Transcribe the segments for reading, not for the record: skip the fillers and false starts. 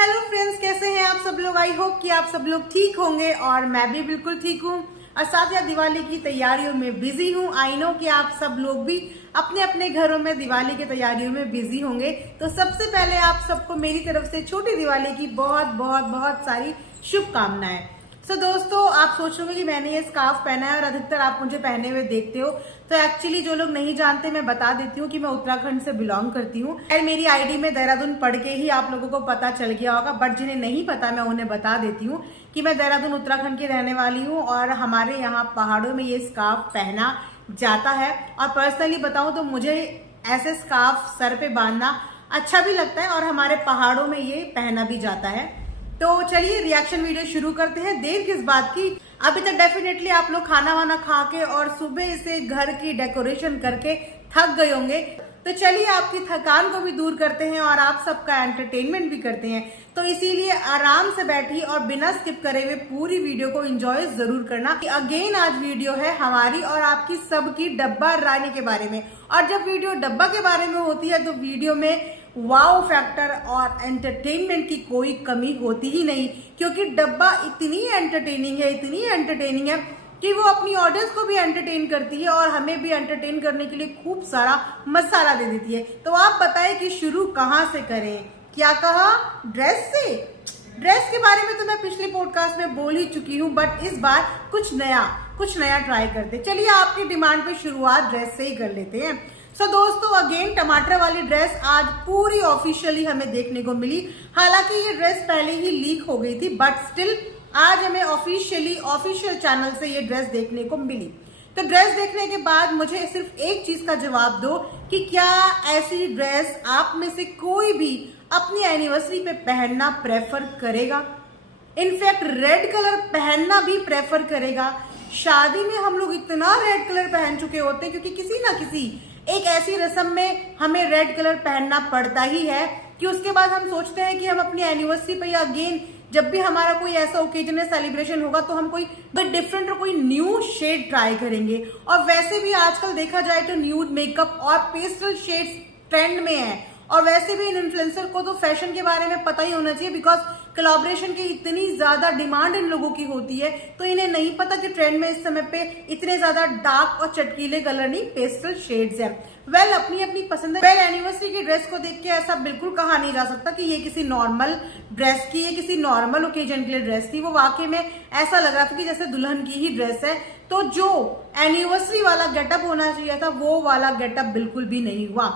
Hello friends, कैसे हैं आप सब लोग। आई होप कि आप सब लोग ठीक होंगे और मैं भी बिल्कुल ठीक हूँ। और साथ ही दिवाली की तैयारियों में बिजी हूँ। आई नो कि आप सब लोग भी अपने अपने घरों में दिवाली की तैयारियों में बिजी होंगे। तो सबसे पहले आप सबको मेरी तरफ से छोटी दिवाली की बहुत बहुत बहुत सारी शुभकामनाएं। तो दोस्तों, आप सोचोगे कि मैंने ये स्कार्फ पहना है और अधिकतर आप मुझे पहने हुए देखते हो। तो एक्चुअली जो लोग नहीं जानते, मैं बता देती हूँ कि मैं उत्तराखंड से बिलोंग करती हूँ। मेरी आईडी में देहरादून पढ़ के ही आप लोगों को पता चल गया होगा, बट जिन्हें नहीं पता मैं उन्हें बता देती हूँ कि मैं देहरादून उत्तराखंड की रहने वाली हूँ और हमारे यहाँ पहाड़ों में ये स्कार्फ पहना जाता है। और पर्सनली बताऊँ तो मुझे ऐसे स्कार्फ सर पे बांधना अच्छा भी लगता है और हमारे पहाड़ों में ये पहना भी जाता है। तो चलिए रिएक्शन वीडियो शुरू करते हैं। देर किस बात की, अभी तक डेफिनेटली आप लोग खाना वाना खा के और सुबह से घर की डेकोरेशन करके थक गए होंगे। तो चलिए आपकी थकान को भी दूर करते हैं और आप सबका एंटरटेनमेंट भी करते हैं। तो इसीलिए आराम से बैठिए और बिना स्किप करे हुए पूरी वीडियो को एंजॉय जरूर करना। अगेन आज वीडियो है हमारी और आपकी सबकी डब्बा रानी के बारे में। और जब वीडियो डब्बा के बारे में होती है तो वीडियो में वाओ फैक्टर और एंटरटेनमेंट की कोई कमी होती ही नहीं, क्योंकि डब्बा इतनी एंटरटेनिंग है कि वो अपनी ऑडियंस को भी एंटरटेन करती है और हमें भी एंटरटेन करने के लिए खूब सारा मसाला दे देती है। तो आप बताएं कि शुरू कहां से करें। क्या कहा, ड्रेस से। ड्रेस के बारे में तो मैं पिछले पॉडकास्ट में बोल ही चुकी हूँ, बट इस बार कुछ नया ट्राई करते। चलिए आपकी डिमांड पे शुरुआत ड्रेस से ही कर लेते हैं। सो दोस्तों, अगेन टमाटर वाली ड्रेस आज पूरी ऑफिशियली हमें देखने को मिली। हालांकि ये ड्रेस पहले ही लीक हो गई थी, बट स्टिल आज हमें ऑफिशियल चैनल से ये ड्रेस देखने को मिली। तो ड्रेस देखने के बाद मुझे सिर्फ एक चीज का जवाब दो कि क्या ऐसी ड्रेस आप में से कोई भी अपनी एनिवर्सरी पे पहनना प्रेफर करेगा। इनफैक्ट रेड कलर पहनना भी प्रेफर करेगा। शादी में हम लोग इतना रेड कलर पहन चुके होते हैं क्योंकि किसी ना किसी एक ऐसी रस्म में हमें रेड कलर पहनना पड़ता ही है कि उसके बाद हम सोचते हैं कि हम अपनी एनिवर्सरी पे या अगेन जब भी हमारा कोई ऐसा ओकेजन है, सेलिब्रेशन होगा, तो हम कोई डिफरेंट और कोई न्यू शेड ट्राई करेंगे। और वैसे भी आजकल देखा जाए तो न्यूड मेकअप और पेस्टल शेड्स ट्रेंड में है। और वैसे भी इन इन्फ्लुएंसर को तो फैशन के बारे में पता ही होना चाहिए, बिकॉज कोलैबोरेशन की इतनी ज्यादा डिमांड इन लोगों की होती है। तो इन्हें नहीं पता कि ट्रेंड में इस समय पे इतने ज्यादा डार्क और चटकीले कलर नहीं, पेस्टल शेड्स हैं। वेल, अपनी अपनी पसंद है। एनिवर्सरी की ड्रेस को देख के ऐसा बिल्कुल कहा नहीं जा सकता कि ये किसी नॉर्मल ड्रेस की, ये किसी नॉर्मल ओकेजन के लिए ड्रेस थी। वो वाकई में ऐसा लग रहा था कि जैसे दुल्हन की ही ड्रेस है। तो जो एनिवर्सरी वाला गेटअप होना चाहिए था वो वाला गेटअप बिल्कुल भी नहीं हुआ।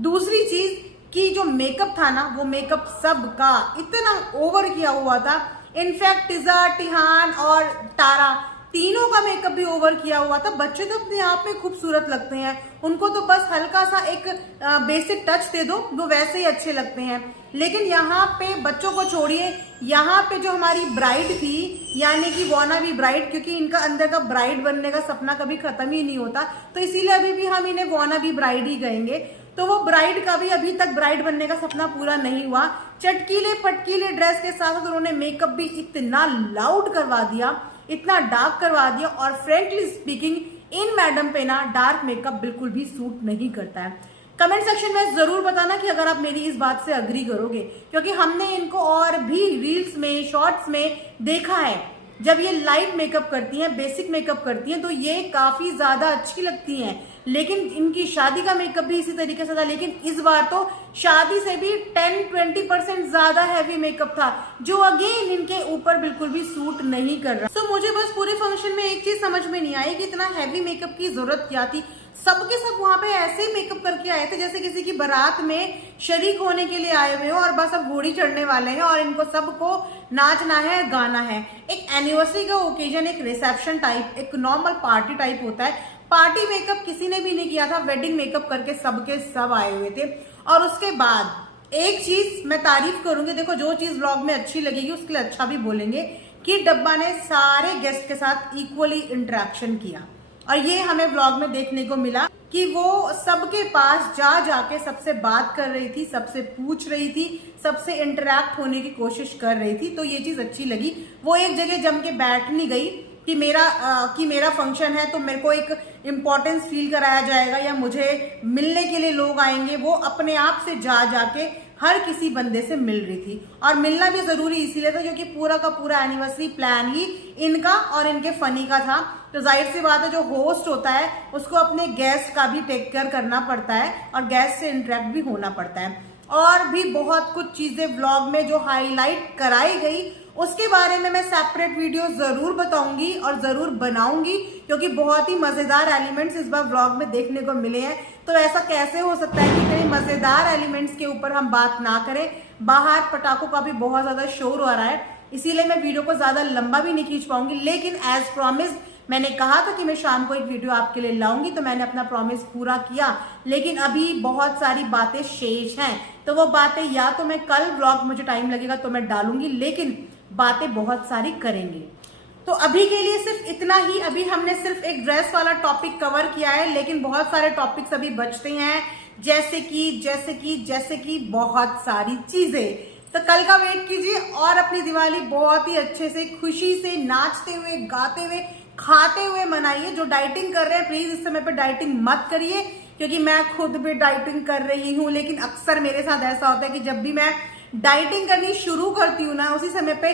दूसरी चीज कि जो मेकअप था ना, वो मेकअप सबका इतना ओवर किया हुआ था। इनफैक्ट टिजा, टिहान और तारा तीनों का मेकअप भी ओवर किया हुआ था। बच्चे तो अपने आप में खूबसूरत लगते हैं, उनको तो बस हल्का सा एक बेसिक टच दे दो, वो वैसे ही अच्छे लगते हैं। लेकिन यहाँ पे बच्चों को छोड़िए, यहाँ पे जो हमारी ब्राइड थी, यानी कि वाना बी ब्राइड, क्योंकि इनका अंदर का ब्राइड बनने का सपना कभी खत्म ही नहीं होता, तो इसीलिए अभी भी हम इन्हें वाना बी ब्राइड ही कहेंगे। तो वो ब्राइड का भी अभी तक ब्राइड बनने का सपना पूरा नहीं हुआ। चटकीले पटकीले ड्रेस के साथ उन्होंने मेकअप भी इतना लाउड करवा दिया, इतना डार्क करवा दिया। और फ्रेंकली स्पीकिंग, इन मैडम पे ना डार्क मेकअप बिल्कुल भी सूट नहीं करता है। कमेंट सेक्शन में जरूर बताना कि अगर आप मेरी इस बात से अग्री करोगे, क्योंकि हमने इनको और भी रील्स में, शॉर्ट्स में देखा है। जब ये लाइट मेकअप करती हैं, बेसिक मेकअप करती हैं, तो ये काफी ज्यादा अच्छी लगती हैं। लेकिन इनकी शादी का मेकअप भी इसी तरीके से था, लेकिन इस बार तो शादी से भी 10-20% ज्यादा हैवी मेकअप था, जो अगेन इनके ऊपर बिल्कुल भी सूट नहीं कर रहा। तो मुझे बस पूरे फंक्शन में एक चीज समझ में नहीं आई कि इतना हैवी मेकअप की जरूरत क्या थी। सबके सब वहां पे ऐसे ही मेकअप करके आए थे जैसे किसी की बारात में शरीक होने के लिए आए हुए हो और बस अब घोड़ी चढ़ने वाले हैं और इनको सबको नाचना है, गाना है। एक एनिवर्सरी का ओकेजन, एक रिसेप्शन टाइप, एक नॉर्मल पार्टी टाइप होता है। पार्टी मेकअप किसी ने भी नहीं किया था, वेडिंग मेकअप करके सबके सब आए हुए थे। और उसके बाद एक चीज मैं तारीफ करूंगी, देखो जो चीज व्लॉग में अच्छी लगेगी उसके लिए अच्छा भी बोलेंगे, कि डब्बा ने सारे गेस्ट के साथ इक्वली इंटरेक्शन किया। और ये हमें व्लॉग में देखने को मिला कि वो सबके पास जा जाके सबसे बात कर रही थी, सबसे पूछ रही थी, सबसे इंटरेक्ट होने की कोशिश कर रही थी। तो ये चीज अच्छी लगी। वो एक जगह जम के बैठ नहीं गई कि मेरा फंक्शन है तो मेरे को एक इम्पोर्टेंस फील कराया जाएगा या मुझे मिलने के लिए लोग आएंगे। वो अपने आप से जाके हर किसी बंदे से मिल रही थी। और मिलना भी जरूरी इसीलिए था क्योंकि पूरा का पूरा एनिवर्सरी प्लान ही इनका और इनके फनी का था। तो जाहिर सी बात है जो होस्ट होता है उसको अपने गेस्ट का भी टेक केयर करना पड़ता है और गेस्ट से इंटरेक्ट भी होना पड़ता है। और भी बहुत कुछ चीजें व्लॉग में जो हाईलाइट कराई गई उसके बारे में मैं सेपरेट वीडियो जरूर बताऊंगी और जरूर बनाऊंगी क्योंकि बहुत ही मजेदार एलिमेंट्स इस बार व्लॉग में देखने को मिले हैं। तो ऐसा कैसे हो सकता है कि इतने मजेदार एलिमेंट्स के ऊपर हम बात ना करें। बाहर पटाखों का भी बहुत ज्यादा शोर हो रहा है, इसीलिए मैं वीडियो को ज्यादा लंबा भी नहीं खींच पाऊंगी। लेकिन एज प्रॉमिस मैंने कहा था कि मैं शाम को एक वीडियो आपके लिए लाऊंगी, तो मैंने अपना प्रॉमिस पूरा किया। लेकिन अभी बहुत सारी बातें शेष हैं, तो वो बातें या तो मैं कल व्लॉग मुझे टाइम लगेगा तो मैं डालूंगी, लेकिन बातें बहुत सारी करेंगे। तो अभी के लिए सिर्फ इतना ही। अभी हमने सिर्फ एक ड्रेस वाला टॉपिक कवर किया है, लेकिन बहुत सारे टॉपिक्स अभी बचते हैं, जैसे कि बहुत सारी चीजें। तो कल का वेट कीजिए और अपनी दिवाली बहुत ही अच्छे से, खुशी से, नाचते हुए, गाते हुए, खाते हुए मनाइए। जो डाइटिंग कर रहे हैं प्लीज इस समय पे डाइटिंग मत करिए, क्योंकि मैं खुद भी डाइटिंग कर रही हूँ। लेकिन अक्सर मेरे साथ ऐसा होता है कि जब भी मैं डाइटिंग करनी शुरू करती हूँ ना, उसी समय पे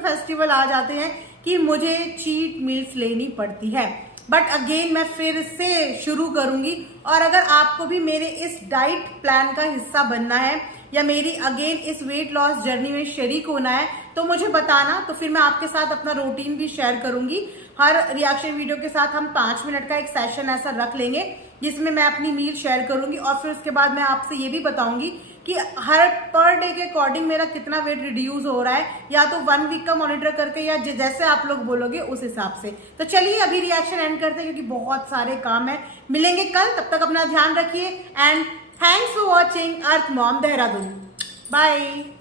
फेस्टिवल आ जाते हैं कि मुझे चीट मील्स लेनी पड़ती है। बट अगेन मैं फिर से शुरू करूंगी। और अगर आपको भी मेरे इस डाइट प्लान का हिस्सा बनना है या मेरी अगेन इस वेट लॉस जर्नी में शरीक होना है तो मुझे बताना, तो फिर मैं आपके साथ अपना रूटीन भी शेयर करूंगी। हर रिएक्शन वीडियो के साथ हम 5 मिनट का एक सेशन ऐसा रख लेंगे जिसमें मैं अपनी मील शेयर करूंगी और फिर उसके बाद मैं आपसे ये भी बताऊंगी कि हर पर डे के अकॉर्डिंग मेरा कितना वेट रिड्यूस हो रहा है, या तो 1 वीक का मॉनिटर करके या जैसे आप लोग बोलोगे उस हिसाब से। तो चलिए अभी रिएक्शन एंड करते हैं क्योंकि बहुत सारे काम है। मिलेंगे कल, तब तक अपना ध्यान रखिए and thanks for watching Earth Mom Dehradun. Bye.